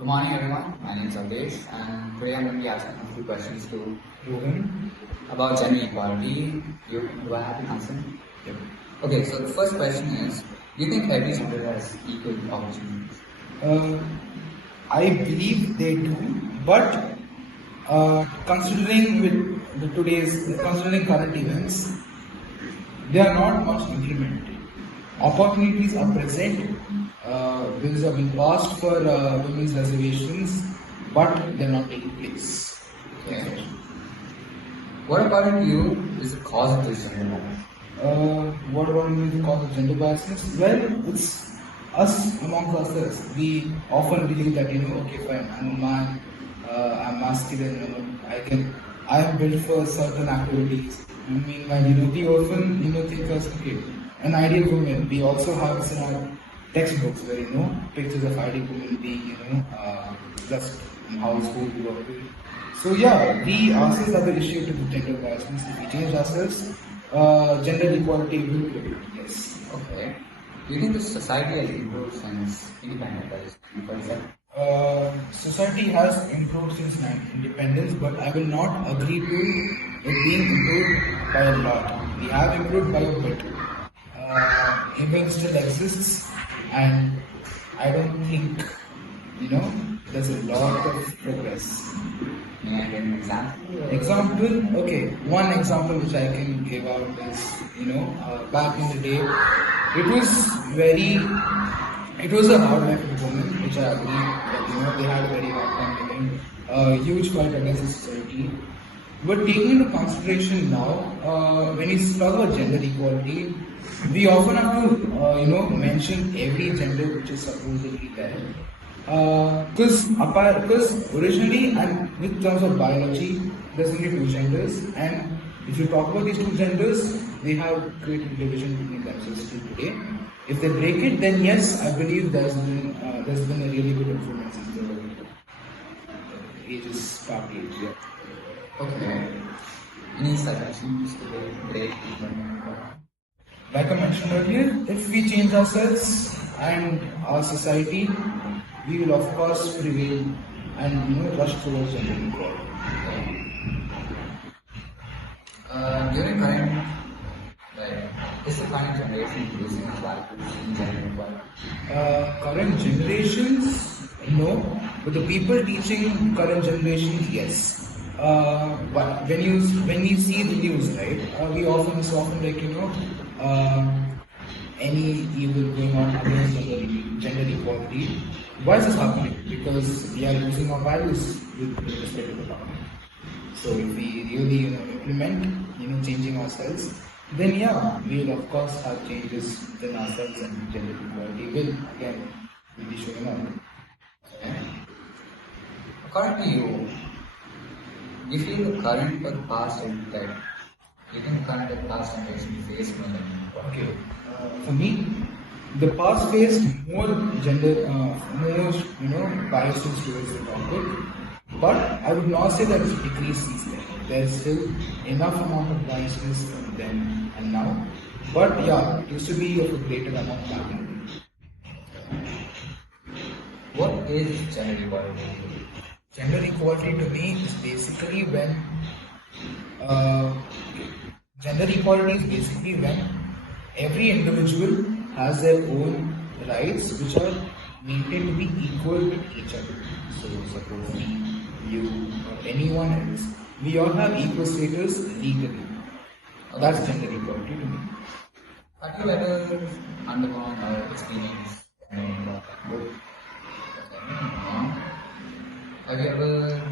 Good morning, everyone. My name is Avdesh, and today I'm going to be asking a few questions to Ruben about gender equality. Do I have to answer? Yep. Okay, so the first question is: do you think every gender has equal opportunities? Uh, I believe they do, but considering considering current events, they are not much implemented. Opportunities are present. Bills are being passed for women's reservations, but they're not taking place. Okay. What according to you is the cause of this gender bias? What about the cause of gender biases? Well, it's us amongst ourselves. We often believe that okay, fine, I'm a man, I'm masculine, I am built for certain activities. Meanwhile, we often think as okay, an ideal woman. We also have this in our textbooks where pictures of ideal women being just how it's going to work. So yeah, we ourselves have the issue to the gender biases. If we change ourselves, gender equality will prevail. Yes. Okay. Do you think the society has improved since independence? Society has improved since independence, but I will not agree to it being improved by a lot. We have improved by a bit. Evil still exists, and I don't think there's a lot of progress. May I get an example? Example, okay, one example which I can give out is, back in the day, it was very, it was a hard life for women, which I agree that, they had a very hard time living, a huge fight against the society. But taking into consideration now, when you talk about gender equality, we often have to, mention every gender which is supposedly there. Because originally and with terms of biology, there's only two genders, and if you talk about these two genders, they have created division between themselves till today. If they break it, then yes, I believe there's been a really good improvement since the ages start age. Yeah. Okay. Any suggestions to break even? Like I mentioned earlier, if we change ourselves and our society, we will of course prevail and rush towards gender equality. During current, is the current generation losing its values in gender equality? Current generations, no, but the people teaching current generations, yes. But when we see the news, right, we it's often like any evil going on against gender equality. Why is this happening? Because we are losing our values with respect to the government. So if we really implement changing ourselves, then yeah, we will of course have changes within ourselves and gender equality will again be showing up. According to you, do you feel the current or the past is dead? Do you think the current or the past generation face more than Okay, for me, the past faced more biases towards the topic, but I would not say that it's decreased since then. There's still enough amount of biases then and now, but yeah, it used to be of a greater amount back in the day. What is gender equality? Gender equality to me is basically when gender equality is basically when every individual has their own rights which are maintained to be equal with each other. So suppose me, you, or anyone else, we all have equal status legally. That's gender equality to me. Have you ever undergone or experienced gender equality? Have you ever,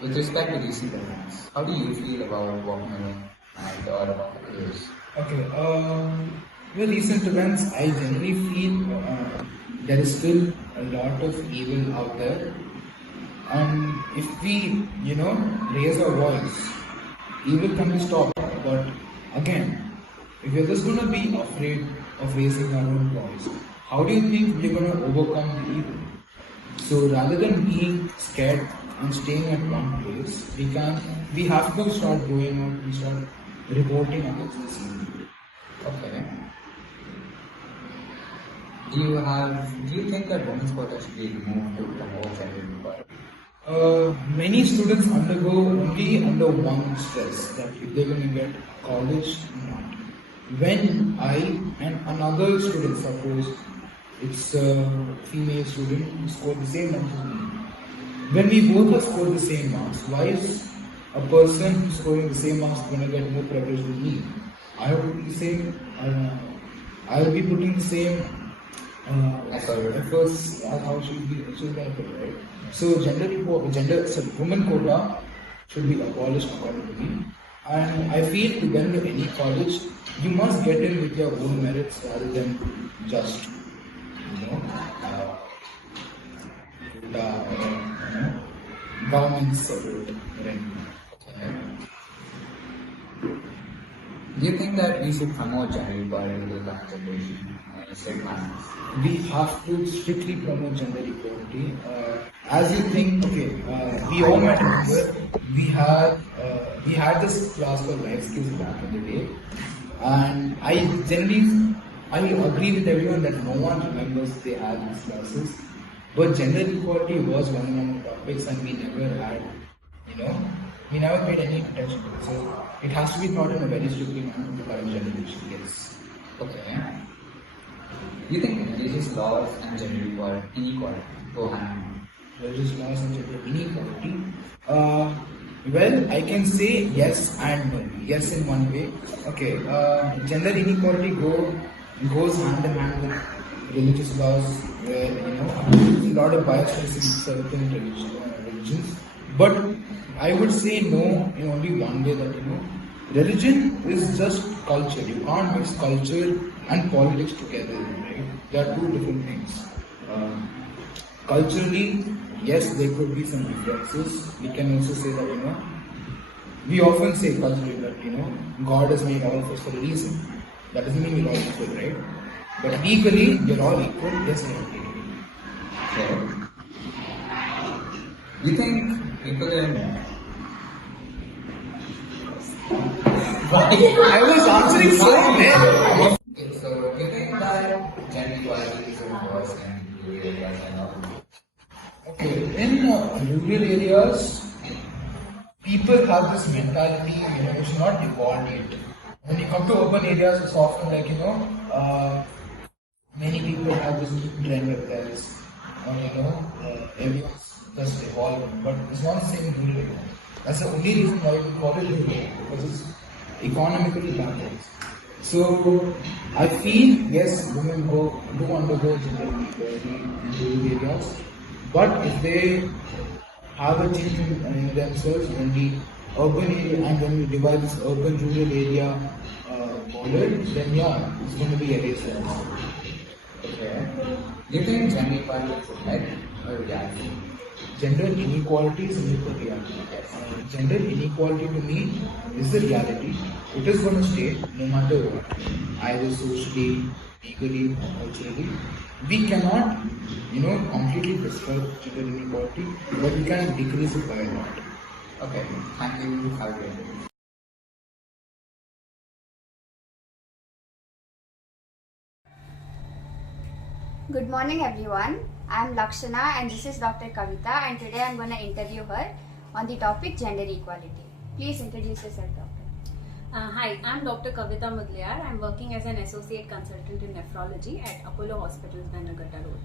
with respect to recent events, how do you feel about walking alone and or about others? Okay, with recent events, I generally feel there is still a lot of evil out there, and if we, raise our voice, evil can be stopped. But again, if we're just going to be afraid of raising our own voice, how do you think we're going to overcome the evil? So rather than being scared and staying at one place, we have to start going out, we start reporting against this evil. Okay. Do you think that women's quota should be removed to promote gender equality? Many students undergo only under one stress that if they're going to get college or not. When I and another student, suppose it's a female student who scored the same number as me, when we both have scored the same marks, why is a person who's scoring the same marks going to get more privilege than me? I have to be the same. I will be putting the same efforts as how she will benefit, right? So women quota should be abolished according to me. And I feel to get into any college, you must get in with your own merits rather than just, government support. Right? Do you think that we should promote gender equality to the current generation in a strict manner? We have to strictly promote gender equality. As you think, we all met here. We had this class called life skills back in the day, and I agree with everyone that no one remembers they had these classes. But gender equality was one of the topics, and we never had, we never paid any attention to it. So it has to be taught in a very strictly manner to the current generation. Yes. Okay. Do you think religious laws and gender inequality go hand in hand? Religious laws and gender inequality? Well, I can say yes and no. Yes in one way. Okay. Gender inequality goes hand in hand with religious laws, where a lot of bias is in certain religions. But I would say no in only one way, that religion is just culture. You can't mix culture and politics together, right? They are two different things. Culturally, yes, there could be some differences. We can also say that, we often say culturally that, God has made all of us for a reason. That doesn't mean we're all equal, right? But legally, we're all equal. Yes, we're all equal. Okay. Do you think people in I was answering so well. Okay, so do you think that gender equality is worse in rural areas and urban? Okay, in rural areas, people have this mentality, it's not evolved yet. When you come to urban areas, it's often like, many people have this trend of theirs, everyone's just evolving, but it's not the same in rural areas. That's the only reason why we call it rural, because it's economically balanced. So, I feel, yes, women do undergo gender inequality in rural areas, but if they have a change in themselves, when the urban area and when we divide this urban-rural area border, then yeah, it's going to be erased. Okay. Do you think gender equality is a myth or reality? Gender inequality is a myth or reality. Gender inequality to me is the reality. It is going to stay no matter what, either socially, legally, or culturally. We cannot, completely destroy gender inequality, but we can decrease it by a lot. Okay, thank you. Have a great day. Good morning everyone. I am Lakshana and this is Dr. Kavita, and today I am going to interview her on the topic gender equality. Please introduce yourself, doctor. Hi, I'm Dr. Kavita Mudliar. I'm working as an associate consultant in nephrology at Apollo Hospitals, Banagatta Road.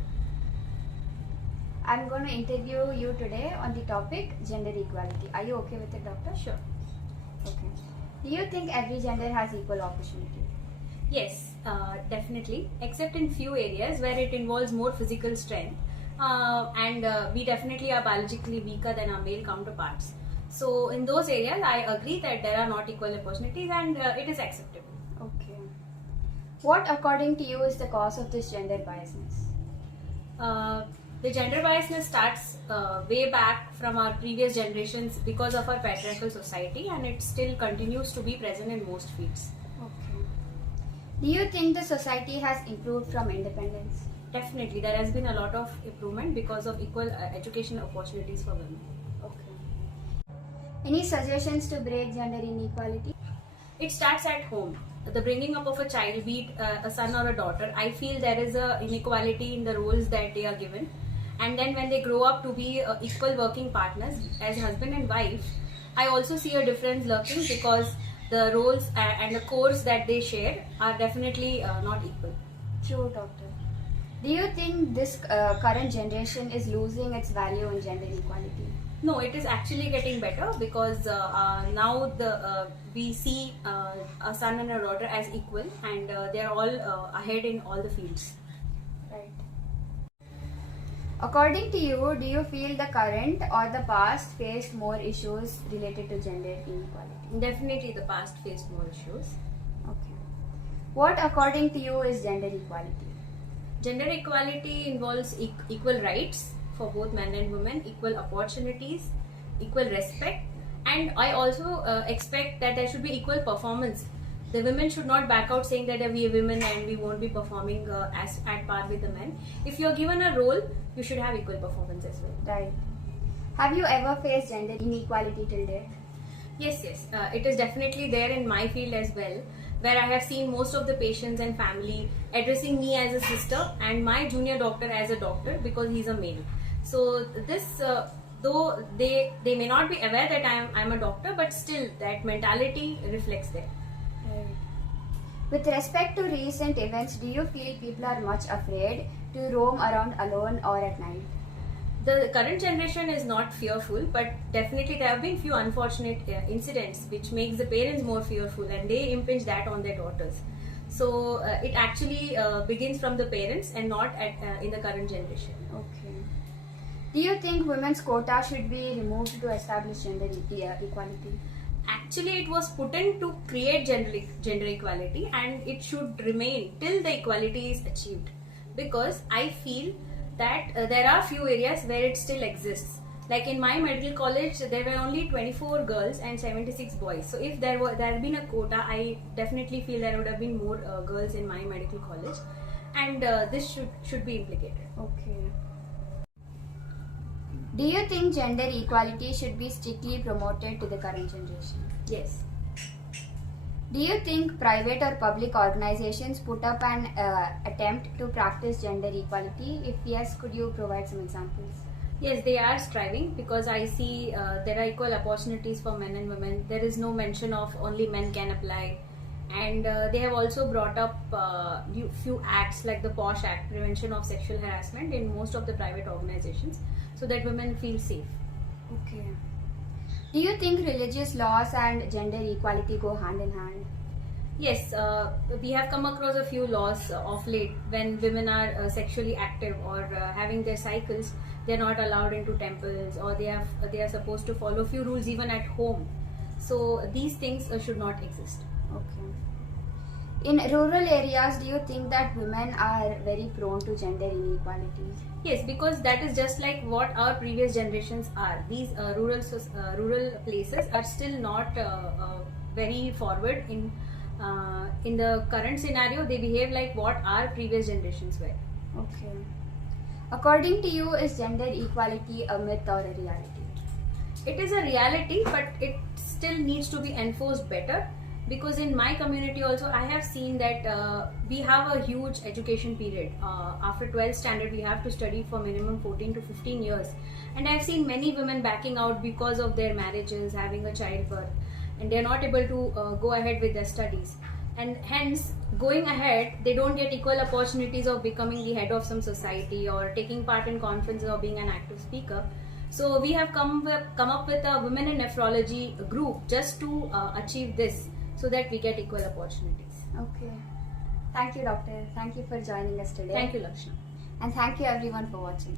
I'm going to interview you today on the topic gender equality. Are you okay with it, doctor? Sure. Okay. Do you think every gender has equal opportunity? Yes, definitely, except in few areas where it involves more physical strength, and we definitely are biologically weaker than our male counterparts. So in those areas, I agree that there are not equal opportunities, and it is acceptable. Okay. What, according to you, is the cause of this gender biasness? The gender biasness starts way back from our previous generations because of our patriarchal society, and it still continues to be present in most fields. Okay. Do you think the society has improved from independence? Definitely, there has been a lot of improvement because of equal education opportunities for women. Okay. Any suggestions to break gender inequality? It starts at home. the bringing up of a child, be it a son or a daughter, I feel there is a inequality in the roles that they are given. And then when they grow up to be equal working partners as husband and wife, I also see a difference lurking because the roles and the course that they share are definitely not equal. True, doctor. Do you think this current generation is losing its value in gender equality? No, it is actually getting better because now we see a son and a daughter as equal, and they are all ahead in all the fields. Right. According to you, do you feel the current or the past faced more issues related to gender inequality? Definitely, the past faced more issues. Okay. What, according to you, is gender equality? Gender equality involves equal rights for both men and women, equal opportunities, equal respect, and I also expect that there should be equal performance. The women should not back out saying that we are women and we won't be performing as at par with the men. If you are given a role, you should have equal performance as well. Right. Have you ever faced gender inequality till date? Yes, it is definitely there in my field as well, where I have seen most of the patients and family addressing me as a sister and my junior doctor as a doctor because he's a male. So this, though they may not be aware that I'm a doctor, but still that mentality reflects there. Right. With respect to recent events, do you feel people are much afraid to roam around alone or at night? The current generation is not fearful, but definitely there have been few unfortunate incidents which makes the parents more fearful and they impinge that on their daughters. So it actually begins from the parents and not in the current generation. Okay. Do you think women's quota should be removed to establish gender equality? Actually, it was put in to create gender equality, and it should remain till the equality is achieved. Because I feel that there are few areas where it still exists. Like in my medical college, there were only 24 girls and 76 boys. So if there had been a quota, I definitely feel there would have been more girls in my medical college, and this should be implicated. Okay. Do you think gender equality should be strictly promoted to the current generation? Yes. Do you think private or public organizations put up an attempt to practice gender equality? If yes, could you provide some examples? Yes, they are striving because I see there are equal opportunities for men and women. There is no mention of only men can apply. And they have also brought up few acts like the POSH Act, Prevention of Sexual Harassment, in most of the private organizations so that women feel safe. Okay. Do you think religious laws and gender equality go hand in hand? Yes, we have come across a few laws of late when women are sexually active or having their cycles. They are not allowed into temples, or they are supposed to follow few rules even at home. So these things should not exist. Okay. In rural areas, do you think that women are very prone to gender inequality? Yes, because that is just like what our previous generations are. These rural places are still not very forward in the current scenario. They behave like what our previous generations were. Okay. According to you, is gender equality a myth or a reality? It is a reality, but it still needs to be enforced better. Because in my community also, I have seen that we have a huge education period. After 12th standard, we have to study for minimum 14 to 15 years. And I've seen many women backing out because of their marriages, having a childbirth, and they're not able to go ahead with their studies. And hence, going ahead, they don't get equal opportunities of becoming the head of some society or taking part in conferences or being an active speaker. So we have come up with a Women in Nephrology group just to achieve this, so that we get equal opportunities. Okay. Thank you, doctor. Thank you for joining us today. Thank you, Lakshana. And thank you everyone for watching.